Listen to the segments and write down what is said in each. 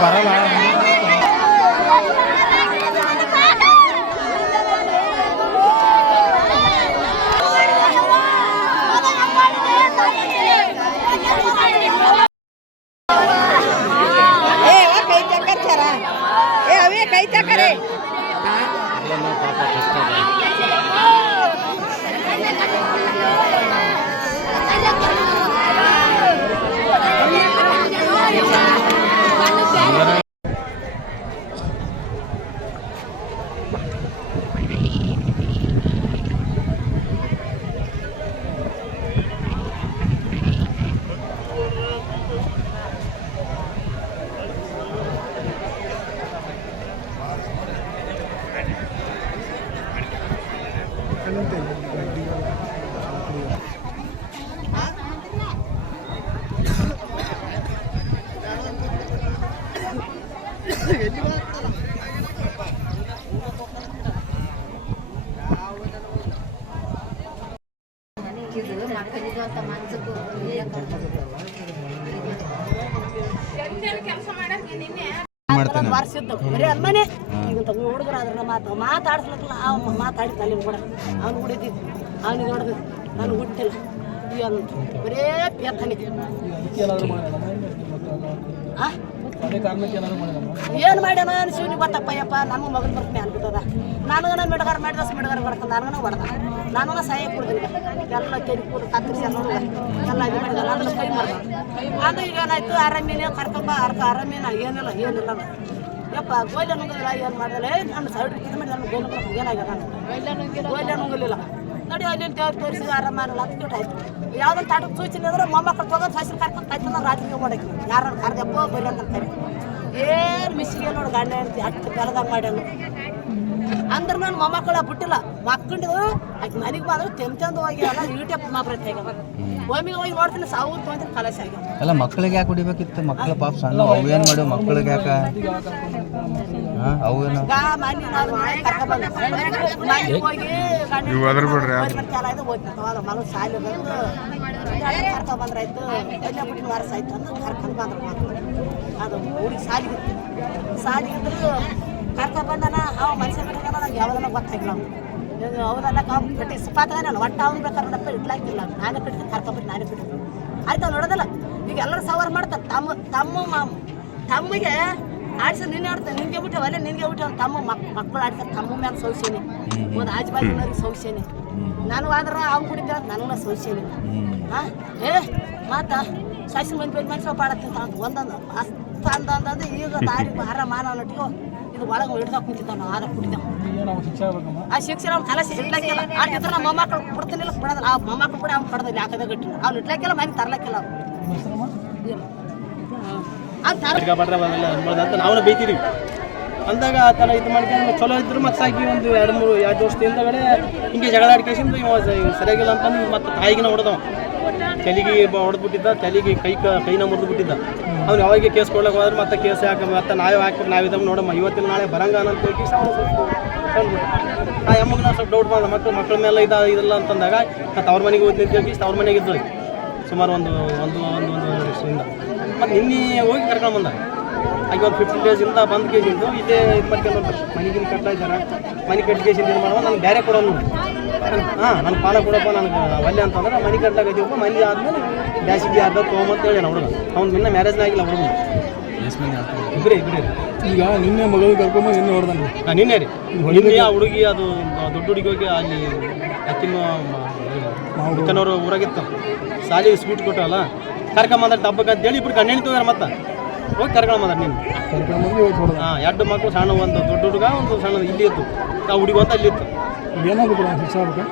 ಬರಲ್ಲ. ವರ್ಷದ್ದು ಬರೀ ಅಲ್ಮನೆ ಈಗ ಹುಡುಗರಾದ್ರ ಮಾತಾಡ್ಸ್ಲಕ್ಕಲ್ಲ ಅವ ಮಾತಾಡಿದ ಅಲ್ಲಿ ಕೂಡ ಅವ್ನು ಹುಡಿದಿದ್ದು ಅವ್ನಿಗೆ ಹೊಡೆದು ನಾನು ಹುಟ್ಟಿಲ್ಲ ಈ ಬರೇ ಪೇತನೆ ಏನು ಮಾಡ್ಯಾನ ಶಿವನಿ ಗೊತ್ತಪ್ಪಯ್ಯಪ್ಪ ನಮಗೆ ಮಗನ ಬರ್ತೀನಿ ಅನ್ಬಿಟ್ಟದ ನನಗನ ಮಿಡಗಾರ ಮಾಡಿದ ಮಿಡಗಾರ ಹೊಡ್ಕೊಂಡು ನನಗನ ಹೊಡೆದ ನಾನು ಸಹಾಯ ಕೊಡ್ತೀನಿ ಎಲ್ಲ ಕೆರಿ ಕೂಡ ಕತ್ತರಿಸಿ ಎಲ್ಲ ಇದು ಮಾಡಿದ ಅದನ್ನ ಕೈ ಮಾಡ್ದ ಅದು ಈಗ ಏನಾಯ್ತು ಆರಾಮಿನ ಕರ್ಕೊಂಬ ಆರಾಮಿನ ಏನಿಲ್ಲ ಯಪ್ಪ ಗೋಯ್ಲೆ ನುಂಗಿಲ್ಲ ಏನು ಮಾಡಿದ್ರೆ ನನ್ನ ಸೈಡ್ ಇದು ಮಾಡಿ ನನ್ನ ಗೋಯ್ಲೆ ಏನಾಗ್ಯದ ನಾನು ಗೋಯ್ಲೆ ನುಂಗಲಿಲ್ಲ ನೋಡಿ ಅಲ್ಲಿ ತೋರಿಸಿದ ಆರಾಮ ಅಂತ ಆಯ್ತು ಯಾವ್ದೊಂದು ತಾಟಕ್ಕೆ ಸೂಚನೆ ಅಂದ್ರೆ ಮೊಮ್ಮಕ್ಕಳು ತಗೊಂಡು ಹಸಿರು ಕರ್ಕೊಂಡು ಕಾಯ್ತು ನಾನು ರಾತ್ರಿಗೆ ಮಾಡಕ್ಕೆ ಯಾರು ಕರ್ದಪ್ಪ ಬರೀ ಅಂತಾರೆ ಏನು ಮಿಸ್ಸಿಗೆ ನೋಡಿ ಗಂಡ ಅಂತ ಅಷ್ಟು ಬೆಳೆದಂಗೆ ಮಾಡ್ಯಾನು ಅಂದ್ರೆ ನಾನು ಮೊಮ್ಮಕ್ಕಳ ಬಿಟ್ಟಿಲ್ಲ ಮಕ್ಕಂಡು ಆಕೆ ಮನೆಗೆ ಬಂದ್ರೆ ತೆಂದು ಹೋಗಿ ಎಲ್ಲ ಯೂಟ್ಯೂಬ್ ಮಾಬ್ರತೆ ಆಗ್ಯಾವ ಒಮ್ಮಿಗೆ ಹೋಗಿ ನೋಡ್ತೀನಿ ಸಾವು ತೊಗೊಂತೀನಿ ಕಲಸ ಆಗ್ಯಾವ ಅಲ್ಲ ಮಕ್ಕಳಿಗೆ ಯಾಕೆ ಹೊಡಿಬೇಕಿತ್ತು ಮಕ್ಕಳ ಪಾಪ ಸಣ್ಣ ಅವು ಏನು ಮಾಡು ಮಕ್ಕಳಿಗೆ ಯಾಕೆ ಅವು ಏನು ಮನೆಗೆ ಹೋಗಿ ಮಗ ಶಾಲೆ ಬಂದು ಕರ್ಕೊಂಡ್ ಬಂದ್ರಾಯ್ತು ಎಲ್ಲ ಬಿಟ್ಟಿನ ವರ್ಷ ಆಯ್ತು ಅಂದ್ರೆ ಕರ್ಕೊಂಡು ಬಂದ್ರು ಅದು ಹುಡುಗಿ ಸಾಲಿಗಿದ್ರು ಕರ್ಕೊಂಡ್ ಬಂದಾನ ಅವ ಮನುಷ್ಯ ಬಿಟ್ಟಾನ ನಂಗೆ ಯಾವ್ದನ್ನ ಗೊತ್ತಾಗಿಲ್ಲ ಅವ್ನು ಹೌದಲ್ಲ ಕಟ್ಟಿ ಸುಪಾತಾಗ ನಾನು ಒಟ್ಟು ಅವ್ನು ಬೇಕಾರಪ್ಪ ಇಟ್ಲಾಕಿಲ್ಲ ನಾನೇ ಕಟ್ಟಿದ್ದು ಕರ್ಕೊಂಡ್ಬಿಟ್ಟು ನಾನೇ ಬಿಟ್ಟಿದ್ದು ಆಯ್ತು ಅವ್ನು ನೋಡೋದಲ್ಲ ಈಗ ಎಲ್ಲರೂ ಸವಾರು ಮಾಡ್ತಾರೆ ತಮ್ಮಗೆ ಆಡ್ಸ ನಿನ್ನೆ ಆಡ್ತಾರೆ ನಿನ್ಗೆ ಬಿಟ್ಟು ಒಲೆ ನಿನ್ಗೆ ಬಿಟ್ಟು ಅವ್ನು ತಮ್ಮ ಮಕ್ಕಳು ಆಡ್ತಾರೆ ತಮ್ಮ ಮ್ಯಾಲೆ ಸೌಸೇನೆ ಒಂದು ಆಜುಬಾಜಿನವ್ರಿಗೆ ಸೌಸೇನೆ ನಾನು ಆದ್ರೆ ಅವ್ನು ಕುಡಿದ ನನಗ ಸೌಸೇನೆ ಮಾತಾ ಸಾಸಿ ಮಂದಿ ಮನುಷ್ಯ ಪಾಡತ್ತಿಂತ ಅಂತ ಒಂದೊಂದು ಅಸ್ತ ಅಂದಂದು ಈಗ ದಾರಿ ಭಾರ ಮಾನವನಟ್ಟಿಗೂ ಇದು ಒಳಗೆ ಹಿಡ್ದಾಗ ಕುಂತಿದ್ದ ನಾವು ಆದ ಕುಡಿದ ಆ ಶಿಕ್ಷಣ ಅವ್ನು ಕಲಸಿ ಇಡ್ಲಾಕಿಲ್ಲ ಆಡ್ತಿದ್ರೆ ನಮ್ಮ ಮೊಮ್ಮಕ್ಕಳು ಬಿಡ್ತೀನಿಲ್ಲ ಬಿಡೋದಿಲ್ಲ ಆ ಮೊಮ್ಮಕ್ಕಳು ಕೂಡ ಅವ್ನು ಕಡ್ದಿಲ್ಲ ಯಾಕದ ಗಟ್ಟಿಲ್ಲ ಅವ್ನು ಇಡ್ಲಾಕಿಲ್ಲ ಮನೆ ತರ್ಲಕ್ಕಿಲ್ಲ ನಾವು ಬೈತಿದೀವಿ ಅಂದಾಗ ಆ ಥರ ಇದು ಮಾಡ್ಕೊಂಡು ಚಲೋ ಇದ್ರು ಮತ್ತೆ ಸಾಕಿ ಒಂದು 2 ವರ್ಷದ ಹಿಂದಗಡೆ ಹಿಂಗೆ ಜಗಳ ಆಡ್ಕೇಸಿಂದ ಸರಿಯಾಗಿಲ್ಲ ಅಂತಂದು ಮತ್ತೆ ತಾಯಿಗಿನ ಹೊಡೆದವ ತಲೆಗೆ ಹೊಡೆದ್ಬಿಟ್ಟಿದ್ದ ತಲೆಗೆ ಕೈನ ಮುರಿದು ಬಿಟ್ಟಿದ್ದ ಅವ್ನು ಯಾವಾಗ ಕೇಸ್ ಕೊಡ್ಲಿಕ್ಕೆ ಹೋದ್ರೆ ಮತ್ತೆ ಕೇಸ್ ಹಾಕಿ ಮತ್ತೆ ನಾವೇ ಹಾಕ್ಬೇಕು ನಾವಿದ್ದಮ್ಮ ನೋಡಮ್ಮ ಇವತ್ತಿನ ನಾಳೆ ಬರಂಗಾನ ಅಂತ ಹೋಗಿ ಆ ಅಮ್ಮಗೆ ನಾವು ಸ್ವಲ್ಪ ಡೌಟ್ ಮಾಡಿದ ಮಕ್ಕಳ ಮೇಲೆ ಇದಲ್ಲ ಅಂತಂದಾಗ ಮತ್ತು ಅವ್ರ ಮನೆಗೆ ಹೋಗಿ ನಿಂತು ಅವ್ರ ಮನೆಗೆ ಇದ್ದು ಸುಮಾರು ಒಂದು ವರ್ಷದಿಂದ ಮತ್ತು ನಿನ್ನೆ ಹೋಗಿ ಕರ್ಕೊಂಡು ಬಂದ ಆಗ ಒಂದು 15 ಡೇಸಿಂದ ಬಂದು ಕೇಸಿಂದು ಇದೇ ಇದು ಮಾಡ್ಕೊಂಡು ಮನೆಗಿನ ಕಟ್ತಾ ಇದ್ದಾರೆ ಮನೆ ಕಟ್ಟಿ ಕೇಸಿಂದ ಇದು ಮಾಡುವ ನನಗೆ ಬೇರೆ ಕೊಡೋನು ನನ್ನ ಪಾಲ ಕೊಡಪ್ಪ ನನಗೆ ಒಲ್ಲೆ ಅಂತಂದ್ರೆ ಮನೆ ಕಟ್ಲಾಗೈತಿವಪ್ಪ ಮನೆ ಆದಮೇಲೆ ಬ್ಯಾಸಿಗೆ ಆದ ತೊಗೊಂಬಂತ ಹೇಳಿ ಹುಡುಗ ಅವ್ನು ಇನ್ನೂ ಮ್ಯಾರೇಜ್ನ ಆಗಿಲ್ಲ ಹುಡುಗ ಇಬ್ಬರೇ ಈಗ ನಿನ್ನೆ ಮಗಳು ಕರ್ಕೊಂಬ ನಿನ್ನೆ ಹೊಡೆದಾನೆ ನಿನ್ನೆ ರೀ ನಿನ್ನೆ ಆ ಹುಡುಗಿ ಅದು ದೊಡ್ಡ ಹುಡುಗಿ ಹೋಗಿ ಅಲ್ಲಿ ಅಕ್ಕಿನ ಅಕ್ಕನವರು ಊರಾಗಿತ್ತು ಸಾಲಿ ಸ್ವೀಟ್ ಕೊಟ್ಟವಲ್ಲ ಕರ್ಕೊಂಬಂದ್ರೆ ಡಬ್ಬಕ್ಕೆ ಅಂತೇಳಿ ಇಬ್ಬರು ಗಂಡ ಹೆಣ್ಣಿತೋಗ್ಯಾರ ಮತ್ತೆ ಹೋಗಿ ಕರ್ಕೊಂಬಂದ್ರೆ ನೀನು ಎರಡು ಮಕ್ಕಳು ಸಣ್ಣ ಒಂದು ದೊಡ್ಡ ಹುಡುಗ ಒಂದು ಸಣ್ಣ ಇಲ್ಲಿ ಇತ್ತು ಆ ಹುಡುಗ ಅಂತ ಅಲ್ಲಿ ಇತ್ತು ಏನಾಗುತ್ತೆ ಶಿಕ್ಷೆ ಆಗ್ಬೇಕು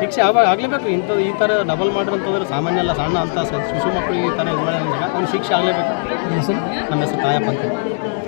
ಶಿಕ್ಷೆ ಆವಾಗ ಆಗಲೇಬೇಕು ಇಂಥದ್ದು ಈ ಥರ ಡಬಲ್ ಮಾಡ್ರಿ ಅಂತಂದ್ರೆ ಸಾಮಾನ್ಯ ಅಲ್ಲ ಸಣ್ಣ ಅಂತ ಶಿಶು ಮಕ್ಕಳು ಈ ಥರ ಇದು ಮಾಡಿದಾಗ ಅವ್ನು ಶಿಕ್ಷೆ ಆಗಲೇಬೇಕು ನಮ್ಮ ಹೆಸರು ತಾಯಪ್ಪ ಅಂತ